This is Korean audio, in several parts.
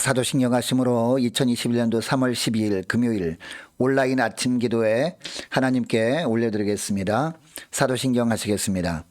사도신경 하심으로 2021년도 3월 12일 금요일 온라인 아침 기도에 하나님께 올려드리겠습니다. 사도신경 하시겠습니다.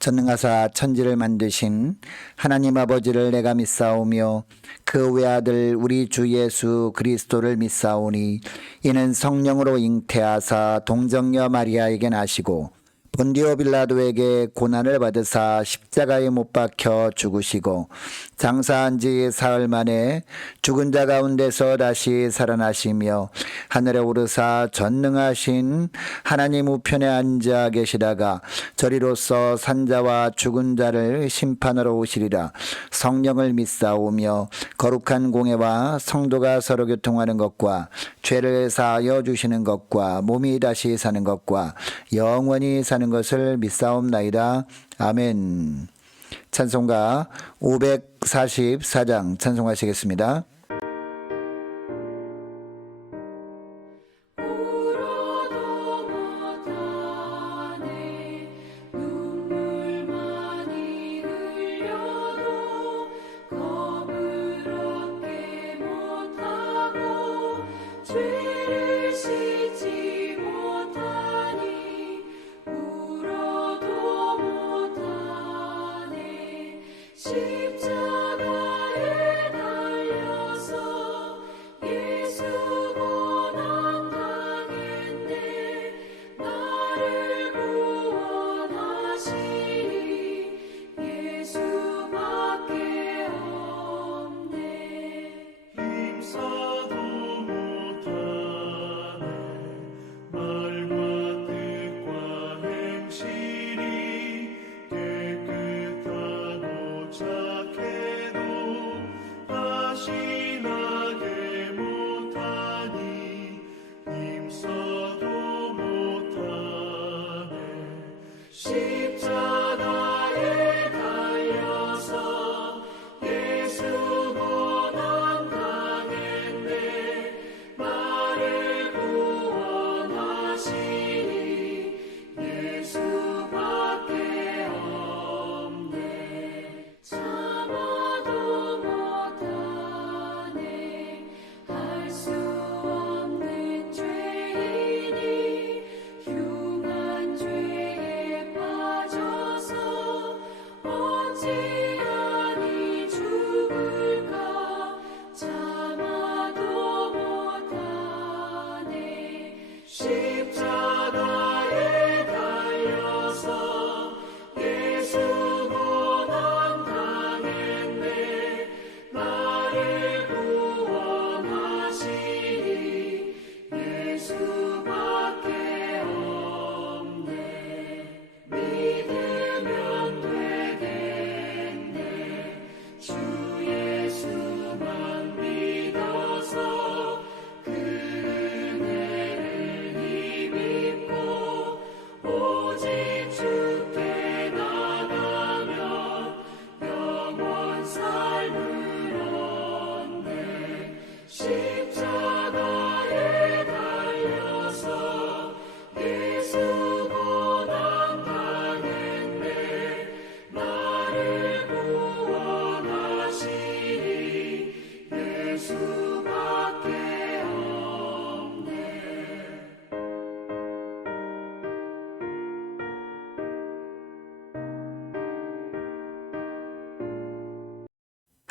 전능하사 천지를 만드신 하나님 아버지를 내가 믿사오며 그 외아들 우리 주 예수 그리스도를 믿사오니 이는 성령으로 잉태하사 동정녀 마리아에게 나시고 본디오 빌라도에게 고난을 받으사 십자가에 못 박혀 죽으시고 장사한 지 사흘 만에 죽은 자 가운데서 다시 살아나시며 하늘에 오르사 전능하신 하나님 우편에 앉아 계시다가 저리로서 산자와 죽은 자를 심판하러 오시리라. 성령을 믿사오며 거룩한 공회와 성도가 서로 교통하는 것과 죄를 사하여 주시는 것과 몸이 다시 사는 것과 영원히 사는 것을 믿사옵나이다. 아멘. 찬송가 544장 찬송하시겠습니다.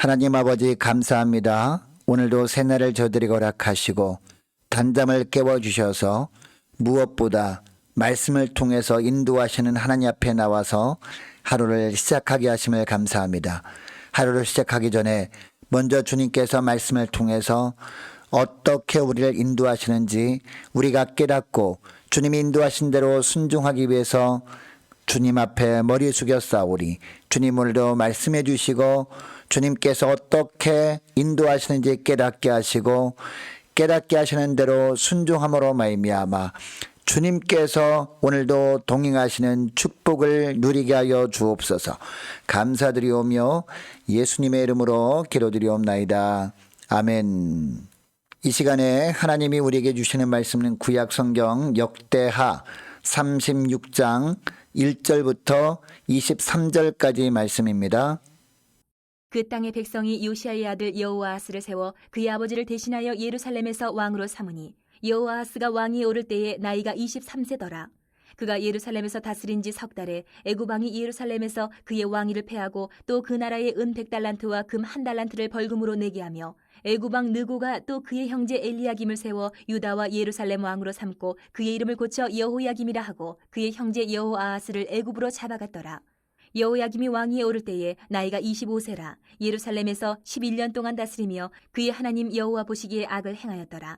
하나님 아버지 감사합니다. 오늘도 새날을 저들이 허락하시고 단잠을 깨워주셔서 무엇보다 말씀을 통해서 인도하시는 하나님 앞에 나와서 하루를 시작하게 하심을 감사합니다. 하루를 시작하기 전에 먼저 주님께서 말씀을 통해서 어떻게 우리를 인도하시는지 우리가 깨닫고 주님이 인도하신 대로 순종하기 위해서 주님 앞에 머리 숙여 싸우리. 주님 오늘도 말씀해 주시고 주님께서 어떻게 인도하시는지 깨닫게 하시고 깨닫게 하시는 대로 순종함으로 말미암아 주님께서 오늘도 동행하시는 축복을 누리게 하여 주옵소서. 감사드리오며 예수님의 이름으로 기도드리옵나이다. 아멘. 이 시간에 하나님이 우리에게 주시는 말씀은 구약 성경 역대하 36장 1절부터 23절까지 말씀입니다. 그 땅의 백성이 요시아의 아들 여호아하스를 세워 그의 아버지를 대신하여 예루살렘에서 왕으로 삼으니 여호아하스가 왕위에 오를 때에 나이가 23세더라. 그가 예루살렘에서 다스린 지 석 달에 애굽 왕이 예루살렘에서 그의 왕위를 패하고 또 그 나라의 은 100달란트와 금 1달란트를 벌금으로 내게 하며 애굽 왕 느고가 또 그의 형제 엘리야김을 세워 유다와 예루살렘 왕으로 삼고 그의 이름을 고쳐 여호야김이라 하고 그의 형제 여호아하스를 애굽으로 잡아갔더라. 여호야김이 왕위에 오를 때에 나이가 25세라. 예루살렘에서 11년 동안 다스리며 그의 하나님 여호와 보시기에 악을 행하였더라.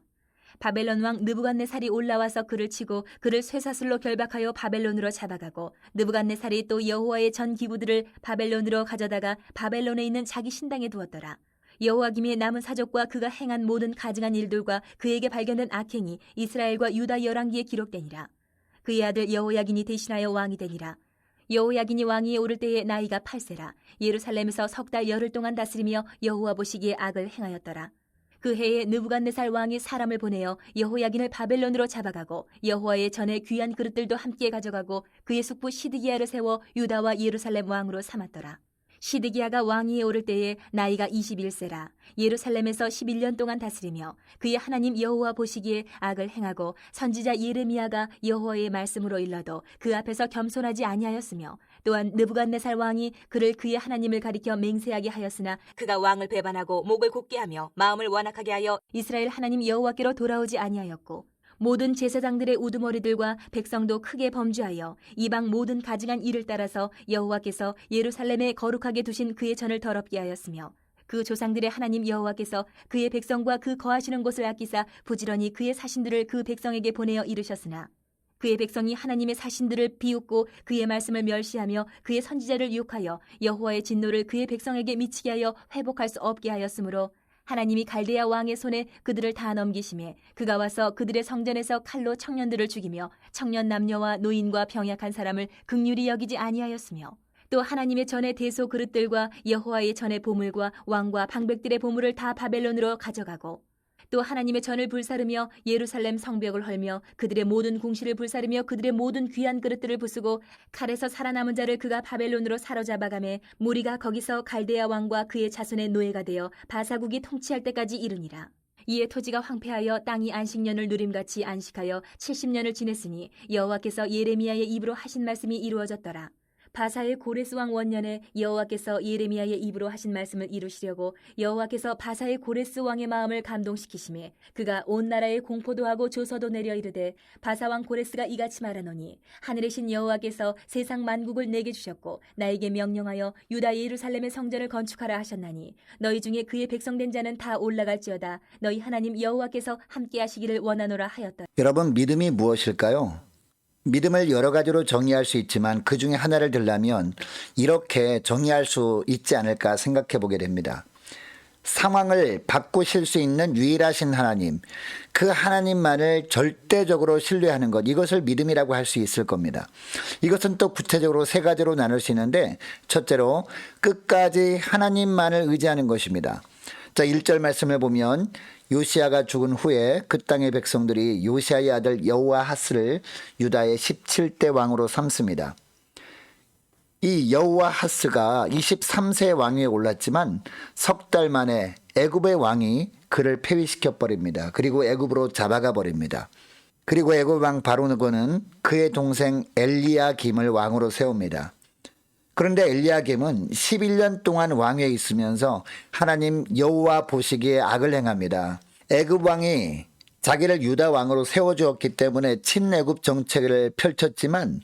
바벨론 왕 느부갓네살이 올라와서 그를 치고 그를 쇠사슬로 결박하여 바벨론으로 잡아가고 느부갓네살이 또 여호와의 전 기구들을 바벨론으로 가져다가 바벨론에 있는 자기 신당에 두었더라. 여호야김의 남은 사족과 그가 행한 모든 가증한 일들과 그에게 발견된 악행이 이스라엘과 유다 열왕기에 기록되니라. 그의 아들 여호야긴이 대신하여 왕이 되니라. 여호야긴이 왕위에 오를 때에 나이가 8세라. 예루살렘에서 석 달 열흘 동안 다스리며 여호와 보시기에 악을 행하였더라. 그 해에 느부갓네살 왕이 사람을 보내어 여호야긴을 바벨론으로 잡아가고 여호와의 전에 귀한 그릇들도 함께 가져가고 그의 숙부 시드기야를 세워 유다와 예루살렘 왕으로 삼았더라. 시드기야가 왕위에 오를 때에 나이가 21세라. 예루살렘에서 11년 동안 다스리며 그의 하나님 여호와 보시기에 악을 행하고 선지자 예레미야가 여호와의 말씀으로 일러도 그 앞에서 겸손하지 아니하였으며 또한 느부갓네살 왕이 그를 그의 하나님을 가리켜 맹세하게 하였으나 그가 왕을 배반하고 목을 곧게 하며 마음을 완악하게 하여 이스라엘 하나님 여호와께로 돌아오지 아니하였고 모든 제사장들의 우두머리들과 백성도 크게 범죄하여 이방 모든 가증한 일을 따라서 여호와께서 예루살렘에 거룩하게 두신 그의 전을 더럽게 하였으며 그 조상들의 하나님 여호와께서 그의 백성과 그 거하시는 곳을 아끼사 부지런히 그의 사신들을 그 백성에게 보내어 이르셨으나 그의 백성이 하나님의 사신들을 비웃고 그의 말씀을 멸시하며 그의 선지자를 유혹하여 여호와의 진노를 그의 백성에게 미치게 하여 회복할 수 없게 하였으므로 하나님이 갈대아 왕의 손에 그들을 다 넘기심에 그가 와서 그들의 성전에서 칼로 청년들을 죽이며 청년 남녀와 노인과 병약한 사람을 긍휼히 여기지 아니하였으며 또 하나님의 전의 대소 그릇들과 여호와의 전의 보물과 왕과 방백들의 보물을 다 바벨론으로 가져가고 또 하나님의 전을 불사르며 예루살렘 성벽을 헐며 그들의 모든 궁시를 불사르며 그들의 모든 귀한 그릇들을 부수고 칼에서 살아남은 자를 그가 바벨론으로 사로잡아가매 무리가 거기서 갈대아 왕과 그의 자손의 노예가 되어 바사국이 통치할 때까지 이르니라. 이에 토지가 황폐하여 땅이 안식년을 누림같이 안식하여 70년을 지냈으니 여호와께서 예레미야의 입으로 하신 말씀이 이루어졌더라. 바사의 고레스 왕 원년에 여호와께서 예레미야의 입으로 하신 말씀을 이루시려고 여호와께서 바사의 고레스 왕의 마음을 감동시키심에 그가 온 나라에 공포도 하고 조서도 내려 이르되 바사 왕 고레스가 이같이 말하노니 하늘의 신 여호와께서 세상 만국을 내게 주셨고 나에게 명령하여 유다 예루살렘의 성전을 건축하라 하셨나니 너희 중에 그의 백성된 자는 다 올라갈지어다 너희 하나님 여호와께서 함께 하시기를 원하노라 하였다. 여러분, 믿음이 무엇일까요? 믿음을 여러 가지로 정의할 수 있지만 그 중에 하나를 들라면 이렇게 정의할 수 있지 않을까 생각해 보게 됩니다. 상황을 바꾸실 수 있는 유일하신 하나님, 그 하나님만을 절대적으로 신뢰하는 것, 이것을 믿음이라고 할 수 있을 겁니다. 이것은 또 구체적으로 세 가지로 나눌 수 있는데 첫째로 끝까지 하나님만을 의지하는 것입니다. 자, 1절 말씀을 보면 요시야가 죽은 후에 그 땅의 백성들이 요시야의 아들 여호아하스를 유다의 17대 왕으로 삼습니다. 이 여호아하스가 23세 왕위에 올랐지만 석 달 만에 애굽의 왕이 그를 폐위시켜 버립니다. 그리고 애굽으로 잡아가 버립니다. 그리고 애굽 왕 바로느고는 그의 동생 엘리야김을 왕으로 세웁니다. 그런데 엘리야김은 11년 동안 왕위에 있으면서 하나님 여호와 보시기에 악을 행합니다. 애굽 왕이 자기를 유다 왕으로 세워주었기 때문에 친애굽 정책을 펼쳤지만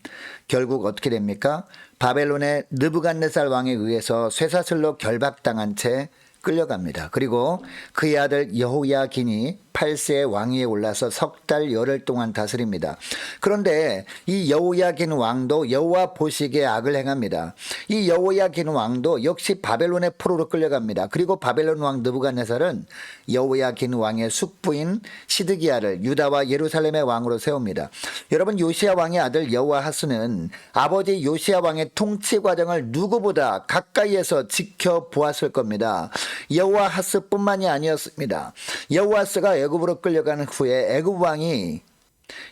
결국 어떻게 됩니까? 바벨론의 느부갓네살 왕에 의해서 쇠사슬로 결박당한 채 끌려갑니다. 그리고 그의 아들 여호야긴이 8세의 왕위에 올라서 석 달 열흘 동안 다스립니다. 그런데 이 여호야긴 왕도 여호와 보시기에 악을 행합니다. 이 여호야긴 왕도 역시 바벨론의 포로로 끌려갑니다. 그리고 바벨론 왕 느부갓네살은 여호야긴 왕의 숙부인 시드기야를 유다와 예루살렘의 왕으로 세웁니다. 여러분, 요시야 왕의 아들 여호아하스는 아버지 요시야 왕의 통치 과정을 누구보다 가까이에서 지켜보았을 겁니다. 여호아하스뿐만이 아니었습니다. 여호아스가 애굽으로 끌려가는 후에 애굽 왕이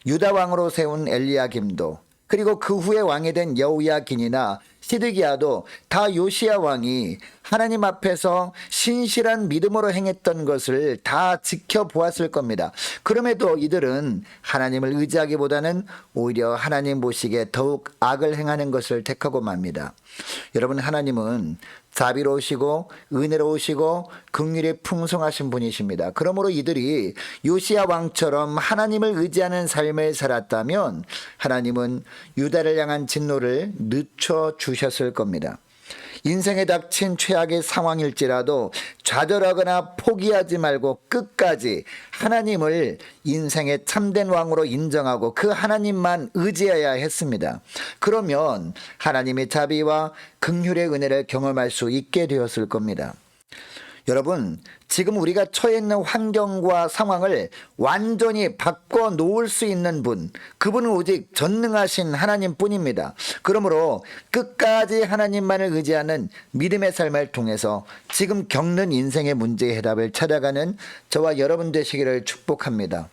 유다 왕으로 세운 엘리야김도 그리고 그 후에 왕이 된 여호야긴이나 시드기야도 다 요시야 왕이 하나님 앞에서 신실한 믿음으로 행했던 것을 다 지켜보았을 겁니다. 그럼에도 이들은 하나님을 의지하기보다는 오히려 하나님 보시기에 더욱 악을 행하는 것을 택하고 맙니다. 여러분, 하나님은 자비로우시고 은혜로우시고 긍휼이 풍성하신 분이십니다. 그러므로 이들이 요시야 왕처럼 하나님을 의지하는 삶을 살았다면 하나님은 유다를 향한 진노를 늦춰 주셨을 겁니다. 인생에 닥친 최악의 상황일지라도 좌절하거나 포기하지 말고 끝까지 하나님을 인생의 참된 왕으로 인정하고 그 하나님만 의지해야 했습니다. 그러면 하나님의 자비와 긍휼의 은혜를 경험할 수 있게 되었을 겁니다. 여러분, 지금 우리가 처해 있는 환경과 상황을 완전히 바꿔 놓을 수 있는 분, 그분은 오직 전능하신 하나님뿐입니다. 그러므로 끝까지 하나님만을 의지하는 믿음의 삶을 통해서 지금 겪는 인생의 문제의 해답을 찾아가는 저와 여러분 되시기를 축복합니다.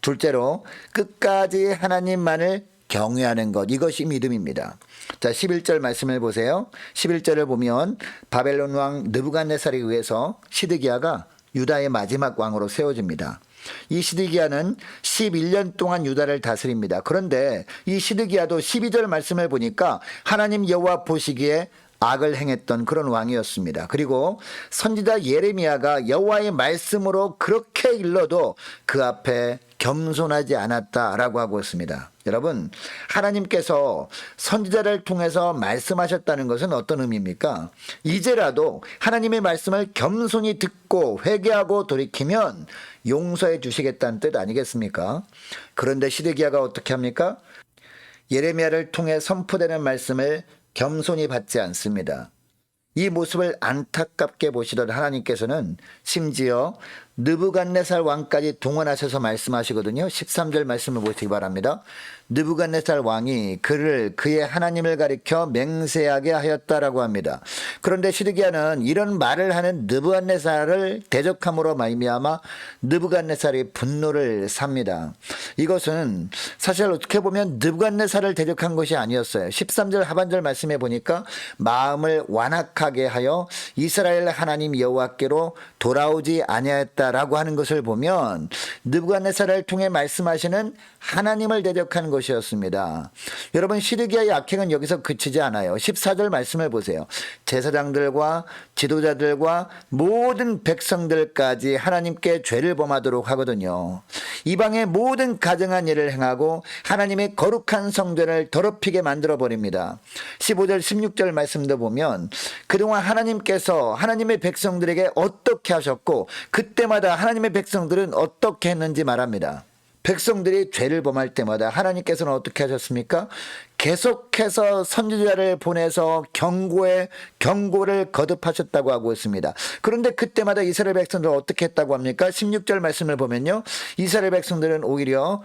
둘째로, 끝까지 하나님만을 경외하는 것, 이것이 믿음입니다. 자, 11절 말씀을 보세요. 11절을 보면 바벨론 왕 느부갓네살에 의해서 시드기야가 유다의 마지막 왕으로 세워집니다. 이 시드기야는 11년 동안 유다를 다스립니다. 그런데 이 시드기야도 12절 말씀을 보니까 하나님 여호와 보시기에 악을 행했던 그런 왕이었습니다. 그리고 선지자 예레미야가 여호와의 말씀으로 그렇게 일러도 그 앞에 겸손하지 않았다라고 하고 있습니다. 여러분, 하나님께서 선지자를 통해서 말씀하셨다는 것은 어떤 의미입니까? 이제라도 하나님의 말씀을 겸손히 듣고 회개하고 돌이키면 용서해 주시겠다는 뜻 아니겠습니까? 그런데 시드기야가 어떻게 합니까? 예레미야를 통해 선포되는 말씀을 겸손히 받지 않습니다. 이 모습을 안타깝게 보시던 하나님께서는 심지어 느부갓네살 왕까지 동원하셔서 말씀하시거든요. 13절 말씀을 보시기 바랍니다. 느부갓네살 왕이 그의 하나님을 가리켜 맹세하게 하였다라고 합니다. 그런데 시드기야는 이런 말을 하는 느부갓네살을 대적함으로 말미암아 느부갓네살이 분노를 삽니다. 이것은 사실 어떻게 보면 느부갓네살을 대적한 것이 아니었어요. 13절 하반절 말씀에 보니까 마음을 완악하게 하여 이스라엘 하나님 여호와께로 돌아오지 아니하였다라고 하는 것을 보면 느부갓네살을 통해 말씀하시는 하나님을 대적한 것이었습니다. 여러분, 시드기야의 악행은 여기서 그치지 않아요. 14절 말씀을 보세요. 제사장들과 지도자들과 모든 백성들까지 하나님께 죄를 범하도록 하거든요. 이방의 모든 가증한 일을 행하고 하나님의 거룩한 성전을 더럽히게 만들어 버립니다. 15절 16절 말씀도 보면 그동안 하나님께서 하나님의 백성들에게 어떻게 하셨고 그때마다 하나님의 백성들은 어떻게 했는지 말합니다. 백성들이 죄를 범할 때마다 하나님께서는 어떻게 하셨습니까? 계속해서 선지자를 보내서 경고를 거듭하셨다고 하고 있습니다. 그런데 그때마다 이스라엘 백성들은 어떻게 했다고 합니까? 16절 말씀을 보면요, 이스라엘 백성들은 오히려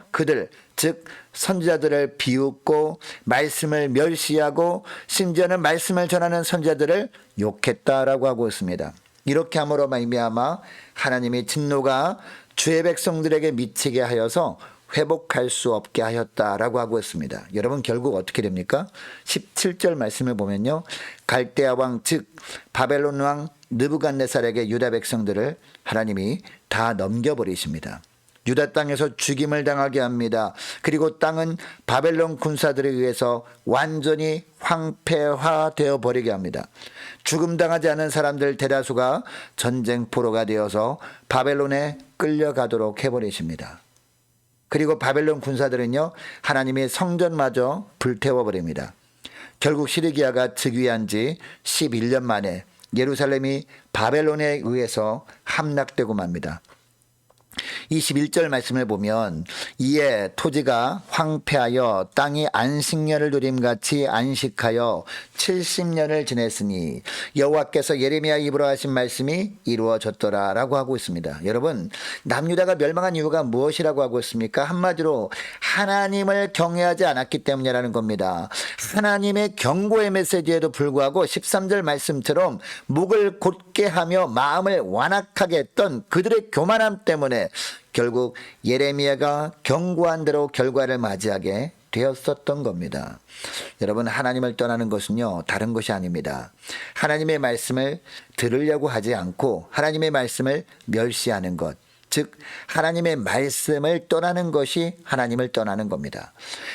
즉 선지자들을 비웃고 말씀을 멸시하고 심지어는 말씀을 전하는 선지자들을 욕했다라고 하고 있습니다. 이렇게 함으로 말미암아 하나님의 진노가 주의 백성들에게 미치게 하여서 회복할 수 없게 하였다라고 하고 있습니다. 여러분, 결국 어떻게 됩니까? 17절 말씀을 보면요, 갈대아 왕 즉 바벨론 왕 느부갓네살에게 유다 백성들을 하나님이 다 넘겨버리십니다. 유다 땅에서 죽임을 당하게 합니다. 그리고 땅은 바벨론 군사들에 의해서 완전히 황폐화되어 버리게 합니다. 죽음당하지 않은 사람들 대다수가 전쟁포로가 되어서 바벨론에 끌려가도록 해버리십니다. 그리고 바벨론 군사들은요, 하나님의 성전마저 불태워버립니다. 결국 시드기야가 즉위한 지 11년 만에 예루살렘이 바벨론에 의해서 함락되고 맙니다. 21절 말씀을 보면 이에 토지가 황폐하여 땅이 안식년을 누림같이 안식하여 70년을 지냈으니 여호와께서 예레미야 입으로 하신 말씀이 이루어졌더라 라고 하고 있습니다. 여러분, 남유다가 멸망한 이유가 무엇이라고 하고 있습니까? 한마디로 하나님을 경외하지 않았기 때문이라는 겁니다. 하나님의 경고의 메시지에도 불구하고 13절 말씀처럼 목을 곧게 하며 마음을 완악하게 했던 그들의 교만함 때문에 결국 예레미야가 경고한 대로 결과를 맞이하게 되었었던 겁니다. 여러분, 하나님을 떠나는 것은요, 다른 것이 아닙니다. 하나님의 말씀을 들으려고 하지 않고 하나님의 말씀을 멸시하는 것, 즉 하나님의 말씀을 떠나는 것이 하나님을 떠나는 겁니다.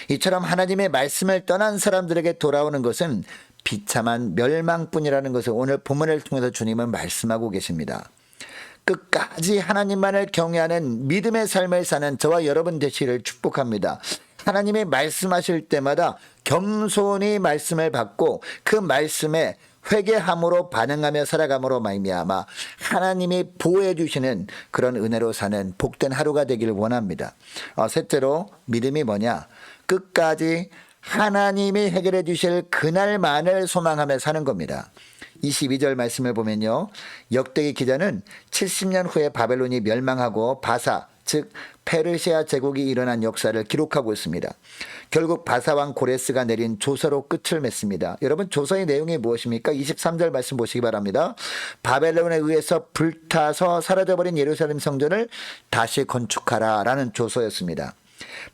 이처럼 하나님의 말씀을 떠난 사람들에게 돌아오는 것은 비참한 멸망뿐이라는 것을 오늘 본문을 통해서 주님은 말씀하고 계십니다. 끝까지 하나님만을 경외하는 믿음의 삶을 사는 저와 여러분 되시기를 축복합니다. 하나님이 말씀하실 때마다 겸손히 말씀을 받고 그 말씀에 회개함으로 반응하며 살아감으로 말미암아 하나님이 보호해 주시는 그런 은혜로 사는 복된 하루가 되기를 원합니다. 셋째로 믿음이 뭐냐? 끝까지 하나님이 해결해 주실 그날만을 소망하며 사는 겁니다. 22절 말씀을 보면요, 역대기 기자는 70년 후에 바벨론이 멸망하고 바사, 즉 페르시아 제국이 일어난 역사를 기록하고 있습니다. 결국 바사왕 고레스가 내린 조서로 끝을 맺습니다. 여러분, 조서의 내용이 무엇입니까? 23절 말씀 보시기 바랍니다. 바벨론에 의해서 불타서 사라져버린 예루살렘 성전을 다시 건축하라 라는 조서였습니다.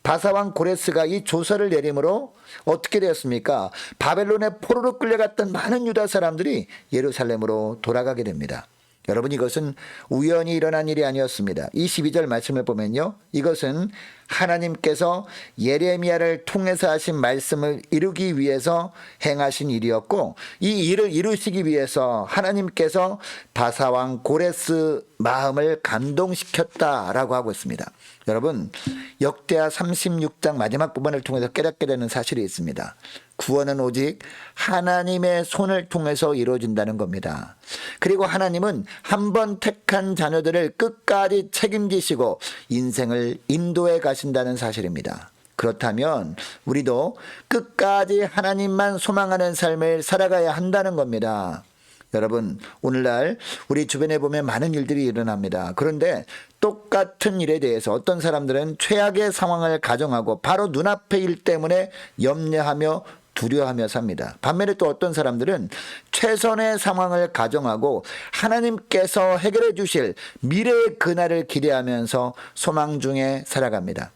바사왕 고레스가 이 조서를 내림으로 어떻게 되었습니까? 바벨론에 포로로 끌려갔던 많은 유다 사람들이 예루살렘으로 돌아가게 됩니다. 여러분, 이것은 우연히 일어난 일이 아니었습니다. 22절 말씀을 보면요, 이것은 하나님께서 예레미야를 통해서 하신 말씀을 이루기 위해서 행하신 일이었고, 이 일을 이루시기 위해서 하나님께서 바사왕 고레스 마음을 감동시켰다라고 하고 있습니다. 여러분, 역대하 36장 마지막 부분을 통해서 깨닫게 되는 사실이 있습니다. 구원은 오직 하나님의 손을 통해서 이루어진다는 겁니다. 그리고 하나님은 한 번 택한 자녀들을 끝까지 책임지시고 인생을 인도해 가신다는 사실입니다. 그렇다면 우리도 끝까지 하나님만 소망하는 삶을 살아가야 한다는 겁니다. 여러분, 오늘날 우리 주변에 보면 많은 일들이 일어납니다. 그런데 똑같은 일에 대해서 어떤 사람들은 최악의 상황을 가정하고 바로 눈앞의 일 때문에 염려하며 두려워하며 삽니다. 반면에 또 어떤 사람들은 최선의 상황을 가정하고 하나님께서 해결해 주실 미래의 그날을 기대하면서 소망 중에 살아갑니다.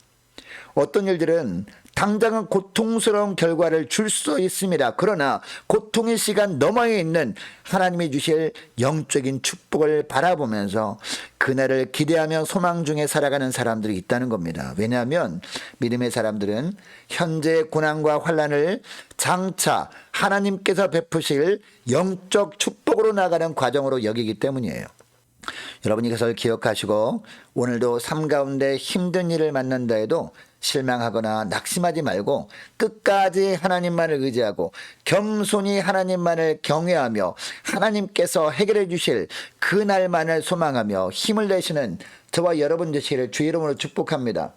어떤 일들은 당장은 고통스러운 결과를 줄 수 있습니다. 그러나 고통의 시간 너머에 있는 하나님이 주실 영적인 축복을 바라보면서 그날을 기대하며 소망 중에 살아가는 사람들이 있다는 겁니다. 왜냐하면 믿음의 사람들은 현재의 고난과 환난을 장차 하나님께서 베푸실 영적 축복으로 나가는 과정으로 여기기 때문이에요. 여러분, 이것을 기억하시고 오늘도 삶 가운데 힘든 일을 만난다 해도 실망하거나 낙심하지 말고 끝까지 하나님만을 의지하고 겸손히 하나님만을 경외하며 하나님께서 해결해 주실 그날만을 소망하며 힘을 내시는 저와 여러분 되시기를 주 이름으로 축복합니다.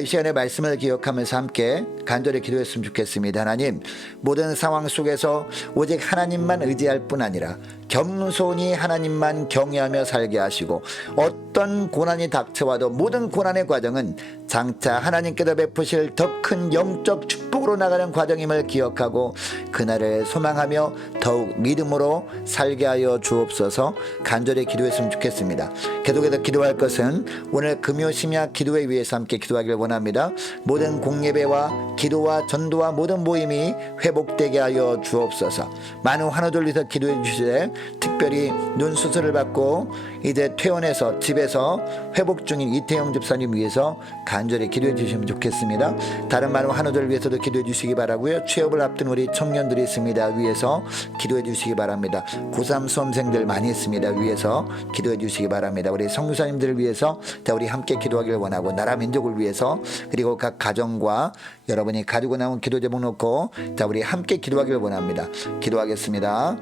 이 시간의 말씀을 기억하면서 함께 간절히 기도했으면 좋겠습니다. 하나님, 모든 상황 속에서 오직 하나님만 의지할 뿐 아니라 겸손히 하나님만 경외하며 살게 하시고 어떤 고난이 닥쳐와도 모든 고난의 과정은 장차 하나님께서 베푸실 더 큰 영적 축복으로 나가는 과정임을 기억하고 그날을 소망하며 더욱 믿음으로 살게 하여 주옵소서. 간절히 기도했으면 좋겠습니다. 계속해서 기도할 것은 오늘 금요 심야 기도회 위해서 함께 기도하기를 원합니다. 모든 공예배와 기도와 전도와 모든 모임이 회복되게 하여 주옵소서. 많은 환우들 위해서 기도해 주시되 특별히 눈 수술을 받고 이제 퇴원해서 집에서 회복 중인 이태영 집사님 위해서 간절히 기도해 주시면 좋겠습니다. 다른 많은 환우들 위해서도 기도해 주시기 바라고요. 취업을 앞둔 우리 청년들이 있습니다. 위해서 기도해 주시기 바랍니다. 고3 수험생들 많이 있습니다. 위해서 기도해 주시기 바랍니다. 우리 선교사님들을 위해서 우리 함께 기도하기를 원하고 나라 민족을 위해서 그리고 각 가정과 여러분이 가지고 나온 기도 제목 놓고 우리 함께 기도하기를 원합니다. 기도하겠습니다.